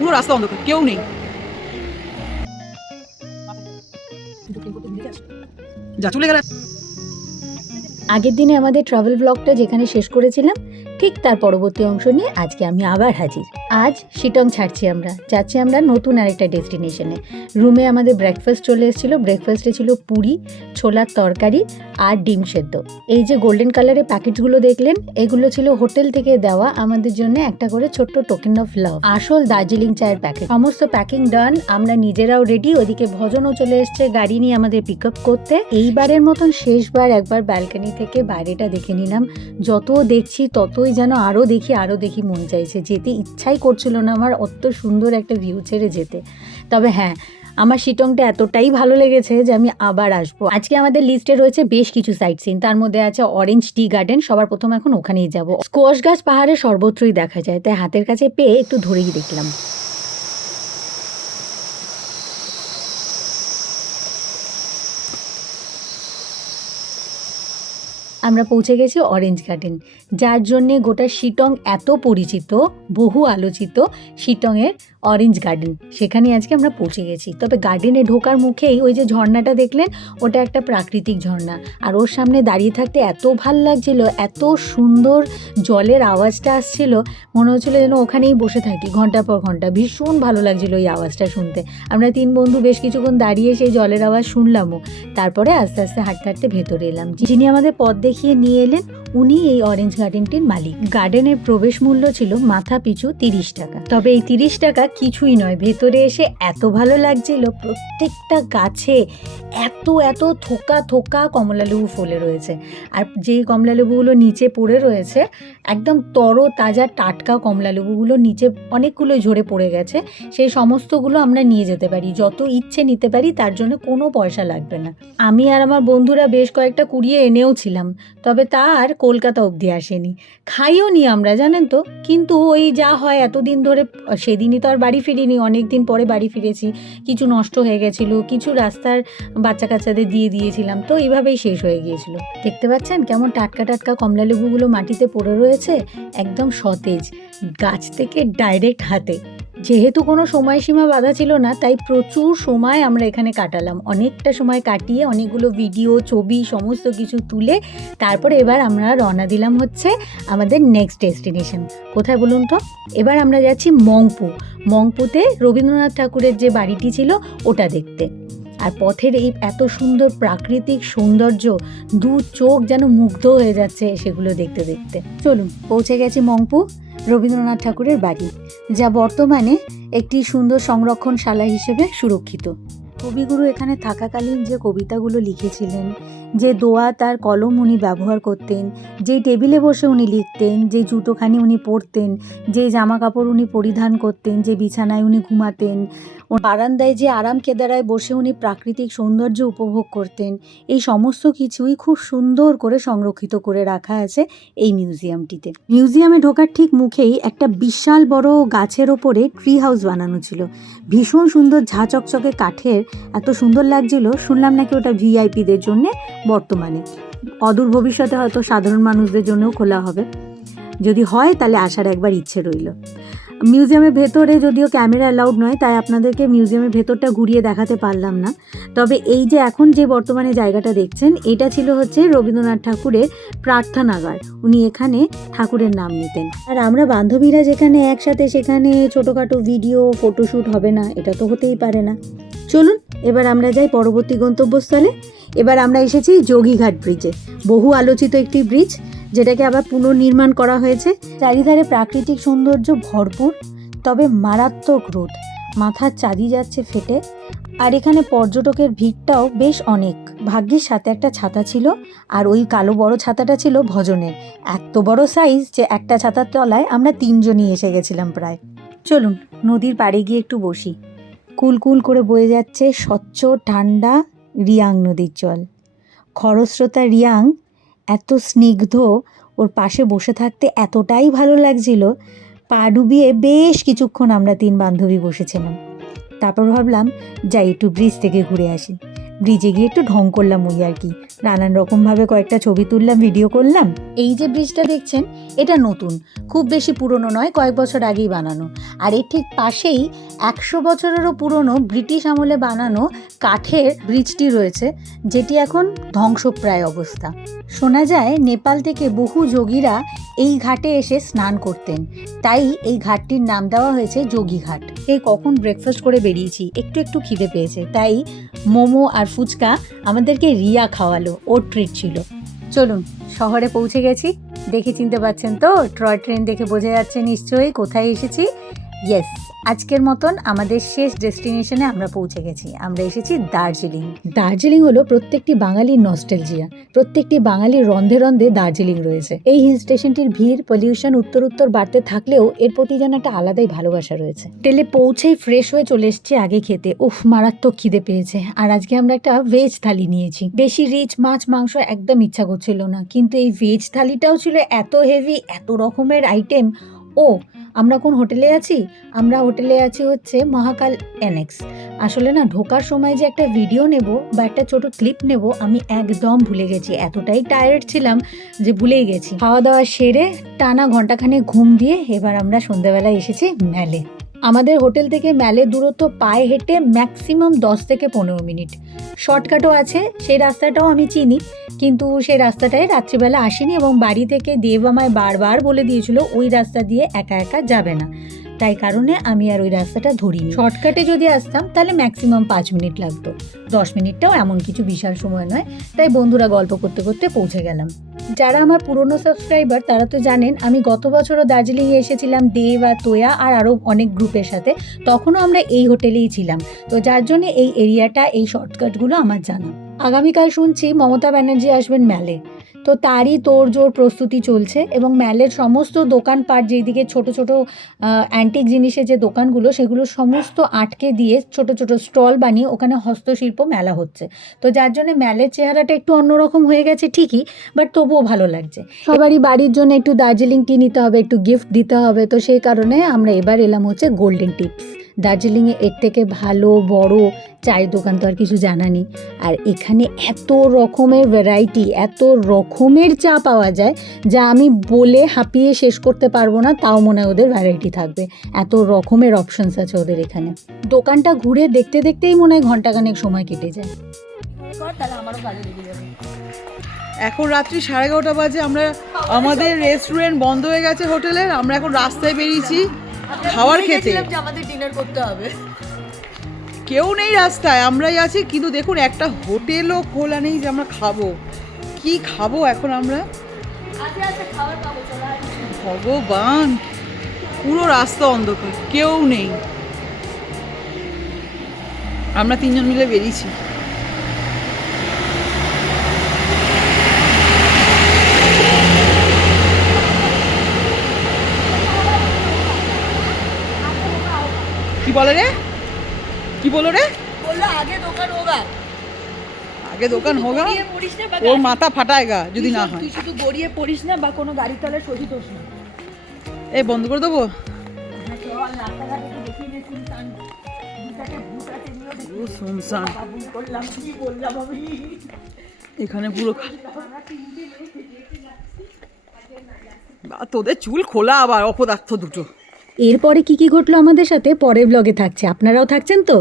পুরো রাস্তা অন্ধকার, কেউ নেই। যা চলে গেলে। আগের দিনে আমাদের ট্রাভেল ব্লগটা যেখানে শেষ করেছিলাম ঠিক তার পরবর্তী অংশ নিয়ে আজকে আমি আবার হাজির। আজ শিটং যাচ্ছি আমরা নতুন আরেকটা ডেস্টিনেশনে। রুমে আমাদের ব্রেকফাস্ট চলে এসেছিলো। ব্রেকফাস্টে ছিল পুরি, ছোলার তরকারি আর ডিম সেদ্ধ। এই যে গোল্ডেন কালারের প্যাকেটসগুলো দেখলেন, এগুলো ছিল হোটেল থেকে দেওয়া আমাদের জন্য একটা করে ছোট্ট টোকেন অফ লাভ, আসল দার্জিলিং চায়ের প্যাকেট। সমস্ত প্যাকিং ডান, আমরা নিজেরাও রেডি। ওদিকে ভজনও চলে এসছে গাড়ি নিয়ে আমাদের পিক আপ করতে। এইবারের মতন শেষবার একবার ব্যালকনি থেকে বাইরেটা দেখে নিলাম। যত দেখছি ততই যেন আরও দেখি মন চাইছে। যেতে ইচ্ছাই করছিল না আমার, অত সুন্দর একটা ভিউ ছেড়ে যেতে। তবে হ্যাঁ, আমার শিটংটা এতটাই ভালো লেগেছে যে আমি আবার আসবো। আজকে আমাদের লিস্টে রয়েছে বেশ কিছু সাইট সিন, তার মধ্যে আছে অরেঞ্জ টি গার্ডেন। সবার প্রথম এখন ওখানেই যাব। স্কোয়াশ গাছ পাহাড়ে সর্বত্রই দেখা যায়, তাই হাতের কাছে পেয়ে একটু ধরেই দেখলাম। আমরা পৌঁছে গেছি অরেঞ্জ গার্ডেন, যার জন্যে গোটা শিটং এত পরিচিত, বহু আলোচিত শিটংয়ের অরেঞ্জ গার্ডেন। সেখানে আজকে আমরা পৌঁছে গেছি। তবে গার্ডেনে ঢোকার মুখেই ওই যে ঝর্ণাটা দেখলেন, ওটা একটা প্রাকৃতিক ঝর্ণা। আর ওর সামনে দাঁড়িয়ে থাকতে এত ভাল লাগছিল, এত সুন্দর জলের আওয়াজটা আসছিল, মনে হচ্ছিলো যেন ওখানেই বসে থাকি ঘন্টার পর ঘন্টা। ভীষণ ভালো লাগছিলো ওই আওয়াজটা শুনতে। আমরা 3 বন্ধু বেশ কিছুক্ষণ দাঁড়িয়ে সেই জলের আওয়াজ শুনলামও। তারপরে আস্তে আস্তে হাঁটতে হাঁটতে ভেতরে এলাম। যিনি আমাদের পথ দেখিয়ে নিয়ে এলেন উনি এই অরেঞ্জ গার্ডেনটির মালিক। গার্ডেনের প্রবেশ মূল্য ছিল মাথা পিছু 30 টাকা। তবে এই 30 টাকা কিছুই নয়। ভেতরে এসে এত ভালো লাগছিল, প্রত্যেকটা গাছে এত এত থোকা থোকা কমলালেবু ফলে রয়েছে। আর যেই কমলালেবুগুলো নিচে পড়ে রয়েছে, একদম তাজা টাটকা কমলালেবুগুলো নিচে অনেকগুলো ঝরে পড়ে গেছে। সেই সমস্তগুলো আমরা নিয়ে যেতে পারি, যত ইচ্ছে নিতে পারি, তার জন্য কোনো পয়সা লাগবে না। আমি আর আমার বন্ধুরা বেশ কয়েকটা কুড়িয়ে এনেও ছিলাম, তবে তার কলকাতা অবধি আসেনি। খাইও নি আমরা, জানেন তো। কিন্তু ওই যা হয় এতদিন ধরে, সেদিনই তো আর বাড়ি ফিরিনি, অনেক দিন পরে বাড়ি ফিরেছি। কিছু নষ্ট হয়ে গেছিলো, কিছু রাস্তার বাচ্চা কাচ্চাদের দিয়ে দিয়েছিলাম, তো এইভাবেই শেষ হয়ে গিয়েছিল। দেখতে পাচ্ছেন কেমন টাটকা টাটকা কমলালেবুগুলো মাটিতে পড়ে রয়েছে, একদম সতেজ, গাছ থেকে ডাইরেক্ট হাতে। যেহেতু কোনো সময়সীমা বাঁধা ছিল না, তাই প্রচুর সময় আমরা এখানে কাটালাম। অনেকটা সময় কাটিয়ে অনেকগুলো ভিডিও, ছবি সমস্ত কিছু তুলে তারপরে এবার আমরা রওনা দিলাম হচ্ছে আমাদের নেক্সট ডেস্টিনেশন। কোথায় বলুন তো? এবার আমরা যাচ্ছি মংপুতে রবীন্দ্রনাথ ঠাকুরের যে বাড়িটি ছিল ওটা দেখতে। আর পথের এই এত সুন্দর প্রাকৃতিক সৌন্দর্য, দু চোখ যেন মুগ্ধ হয়ে যাচ্ছে সেগুলো দেখতে দেখতে। চলুন, পৌঁছে গেছি মংপু, রবীন্দ্রনাথ ঠাকুরের বাড়ি, যা বর্তমানে একটি সুন্দর সংরক্ষণশালা হিসেবে সুরক্ষিত। কবিগুরু এখানে থাকাকালীন যে কবিতাগুলো লিখেছিলেন, যে দোয়া তার কলম উনি ব্যবহার করতেন, যেই টেবিলে বসে উনি লিখতেন, যে জুতোখানি উনি পরতেন, যে জামা কাপড় উনি পরিধান করতেন, যে বিছানায় উনি ঘুমাতেন, ও বারান্দায় যে আরাম কেদারায় বসে উনি প্রাকৃতিক সৌন্দর্য উপভোগ করতেন, এই সমস্ত কিছুই খুব সুন্দর করে সংরক্ষিত করে রাখা আছে এই মিউজিয়ামটিতে। মিউজিয়ামে ঢোকার ঠিক মুখেই একটা বিশাল বড় গাছের ওপরে ট্রি হাউস বানানো ছিল। ভীষণ সুন্দর, ঝাঁ চকচকে কাঠের, এত সুন্দর লাগছিল। শুনলাম নাকি ওটা ভিআইপিদের জন্য, বর্তমানে অদূর ভবিষ্যতে হয়তো সাধারণ মানুষদের জন্যও খোলা হবে। যদি হয় তাহলে আসার একবার ইচ্ছে রইল। মিউজিয়ামের ভেতরে যদিও ক্যামেরা অ্যালাউড নয়, তাই আপনাদেরকে মিউজিয়ামের ভেতরটা ঘুরিয়ে দেখাতে পারলাম না। তবে এই যে এখন যে বর্তমানে জায়গাটা দেখছেন, এটা ছিল হচ্ছে রবীন্দ্রনাথ ঠাকুরের প্রার্থনাগার। উনি এখানে ঠাকুরের নাম নিতেন। আর আমরা বান্ধবীরা যেখানে একসাথে, সেখানে ছোটোখাটো ভিডিও, ফটোশ্যুট হবে না? এটা তো হতেই পারে না। চলুন এবার আমরা যাই পরবর্তী গন্তব্যস্থলে। এবার আমরা এসেছি যোগীঘাট ব্রিজে, বহু আলোচিত একটি ব্রিজ, যেটাকে আবার পুনর্নির্মাণ করা হয়েছে। চারিধারে প্রাকৃতিক সৌন্দর্য ভরপুর, তবে মারাত্মক রোদ, মাথার চাঁদি যাচ্ছে ফেটে। আর এখানে পর্যটকের ভিড়টাও বেশ অনেক। ভাগ্যের সাথে একটা ছাতা ছিল, আর ওই কালো বড় ছাতাটা ছিল ভজনের। এত বড় সাইজ যে একটা ছাতার তলায় আমরা 3 জনই এসে গেছিলাম প্রায়। চলুন নদীর পাড়ে গিয়ে একটু বসি। কুলকুল করে বয়ে যাচ্ছে স্বচ্ছ ঠান্ডা রিয়াং নদীর জল। খরস্রোতা রিয়াং এত স্নিগ্ধ, ওর পাশে বসে থাকতে এতটাই ভালো লাগছিল। পা ডুবিয়ে বেশ কিছুক্ষণ আমরা 3 বান্ধবী বসেছিলাম। তারপর ভাবলাম যাই একটু ব্রিজ থেকে ঘুরে আসি। ব্রিজে গিয়ে একটু ঢং করলাম ওই আর কি, নানান রকমভাবে কয়েকটা ছবি তুললাম, ভিডিও করলাম। এই যে ব্রিজটা দেখছেন এটা নতুন, খুব বেশি পুরনো নয়, কয়েক বছর আগেই বানানো। আর এর ঠিক পাশেই 100 বছরেরও পুরনো ব্রিটিশ আমলে বানানো কাঠের ব্রিজটি রয়েছে, যেটি এখন ধ্বংসপ্রায় অবস্থা। শোনা যায় নেপাল থেকে বহু যোগীরা এই ঘাটে এসে স্নান করতেন, তাই এই ঘাটটির নাম দেওয়া হয়েছে যোগী ঘাট। এই কখন ব্রেকফাস্ট করে বেরিয়েছি, একটু একটু খিদে পেয়েছে, তাই মোমো আর ফুচকা আমাদেরকে রিয়া খাওয়ালো, ওর ট্রিট ছিল। চলুন, শহরে পৌঁছে গেছি, দেখে চিনতে পারছেন তো, টয় ট্রেন দেখে বোঝা যাচ্ছে নিশ্চয়ই কোথায় এসেছি। ইয়েস, আজকের মতন আমাদের শেষ ডেস্টিনেশনে আমরা পৌঁছে গেছি। আমরা এসেছি দার্জিলিং। দার্জিলিং হলো প্রত্যেকটি বাঙালির নস্টালজিয়া, প্রত্যেকটি বাঙালির রন্ধে রন্ধে দার্জিলিং রয়েছে। এই হিল স্টেশনটির ভিড়, পলিউশন উত্তর বাড়তে থাকলেও এর প্রতি যেন একটা আলাদাই ভালোবাসা রয়েছে। হোটেলে পৌঁছেই ফ্রেশ হয়ে চলে এসেছি আগে খেতে। উফ, মারাত্মক খিদে পেয়েছে। আর আজকে আমরা একটা ভেজ থালি নিয়েছি। বেশি রিচ মাছ মাংস একদম ইচ্ছা করছিল না, কিন্তু এই ভেজ থালিটাও ছিল এত হেভি, এত রকমের আইটেম। ও, আমরা কোন হোটেলে আছি? আমরা হোটেলে আছি হচ্ছে মহাকাল অ্যানেক্স। আসলে না, ঢোকার সময় যে একটা ভিডিও নেব বা একটা ছোট ক্লিপ নেব আমি একদম ভুলে গেছি, এতটাই টায়ার্ড ছিলাম যে ভুলেই গেছি। খাওয়া দাওয়া সেরে টানা ঘন্টাখানেক ঘুম দিয়ে এবার আমরা সন্ধ্যাবেলায় এসেছি ম্যালে। আমাদের হোটেল থেকে ম্যালের দূরত্ব পায়ে হেঁটে ম্যাক্সিমাম 10 থেকে 15 মিনিট। শর্টকাটও আছে, সেই রাস্তাটাও আমি চিনি, কিন্তু সেই রাস্তাটায় রাত্রিবেলা আসিনি এবং বাড়ি থেকে দেব আমায় বারবার বলে দিয়েছিল ওই রাস্তা দিয়ে একা একা যাবে না, তাই কারণে আমি আর ওই রাস্তাটা ধরিনি। শর্টকাটে যদি আসতাম তাহলে ম্যাক্সিমাম 5 মিনিট লাগতো, 10 মিনিটটাও এমন কিছু বিশাল সময় নয়। তাই বন্ধুরা গল্প করতে করতে পৌঁছে গেলাম। যারা আমার পুরনো সাবস্ক্রাইবার তারা তো জানেন আমি গত বছরও দার্জিলিংয়ে এসেছিলাম দেব আর তোয়া আর আরও অনেক গ্রুপের সাথে, তখনও আমরা এই হোটেলেই ছিলাম। তো যার জন্য এই এরিয়াটা, এই শর্টকাটগুলো আমার জানা। আগামীকাল শুনছি মমতা ব্যানার্জি আসবেন ম্যালে, তো তারই তোড়জোড় প্রস্তুতি চলছে এবং ম্যালের সমস্ত দোকানপাট, যেদিকে ছোট ছোট অ্যান্টিক জিনিসের যে দোকানগুলো সেগুলো সমস্ত আটকে দিয়ে ছোট ছোট স্টল বানিয়ে ওখানে হস্তশিল্প মেলা হচ্ছে। তো যার জন্য ম্যালের চেহারাটা একটু অন্যরকম হয়ে গেছে ঠিকই, বাট তবুও ভালো লাগছে। সবারই বাড়ির জন্য একটু দার্জিলিং টি নিতে হবে, একটু গিফট দিতে হবে, তো সেই কারণে আমরা এবার এলাম হচ্ছে গোল্ডেন টিপস। দার্জিলিংয়ে এর থেকে ভালো বড় চায়ের দোকান তো আর কিছু জানা নেই। আর এখানে এত রকমের ভ্যারাইটি, এত রকমের চা পাওয়া যায় যা আমি বলে হাঁপিয়ে শেষ করতে পারবো না, তাও মনে হয় ওদের ভ্যারাইটি থাকবে। এত রকমের অপশনস আছে ওদের এখানে। দোকানটা ঘুরে দেখতে দেখতেই মনে হয় ঘন্টাখানেক সময় কেটে যায়। এখন রাত্রি 11:30 বাজে। আমরা আমাদের রেস্টুরেন্ট বন্ধ হয়ে গেছে হোটেলের, আমরা এখন রাস্তায় বেরিয়েছি খাবার খেতে। আমাদের ডিনার করতে হবে, কেউ নেই রাস্তায়, আমরাই আছি। কিন্তু দেখুন একটা হোটেলও খোলা নেই যে আমরা খাবো। কি খাবো এখন আমরা? ভগবান, পুরো রাস্তা অন্ধকার, কেউ নেই। আমরা 3 জন মিলে বেরিয়েছি। কি বলে রে? কি বলো রে? বললো আগে দোকান হোগা, আগে দোকান হোগা, পড়িস না, ওর মাথা ফাটায়গা যদি না হয়। তুই শুধু গড়িয়ে পড়িস না বা কোনো গাড়ির তলায় সহিত হোস না। এই বন্ধ করে দেবো। শুনশান এখানে পুরো। তোদের চুল খোলা আবার অপদার্থ দুটো। এরপরে কি ঘটলো আমাদের সাথে পরের ব্লগে থাকছে, আপনারাও থাকছেন তো।